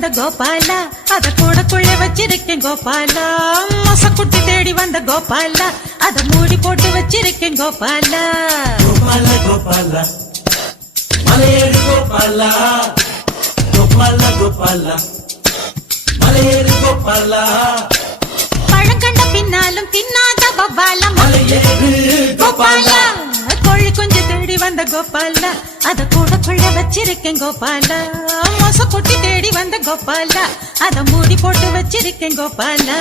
வந்த கோபாலா அத கூடக்குள்ளே வச்சிருக்கேன் கோபாலா மொசக்குட்டி தேடி வந்த கோபாலா அத மூடி போட்டு வச்சிருக்கேன் கோபாலா கோபாலா கோபாலா மலையேறு கோபாலா கோபாலா கோபாலா மலையேறு கோபாலா பழங்கண்ட பின்னாலும் தின்னாத கோபாலா மலையேறு கோபாலா கோழி கொஞ்சம் தேடி வந்த கோபாலா அத கூடக்குள்ள வச்சிருக்கேன் கோபாலா மொசக்குட்டி தேடி வந்த கோபாலா அத மூடி போட்டு வச்சிருக்கேன் கோபாலா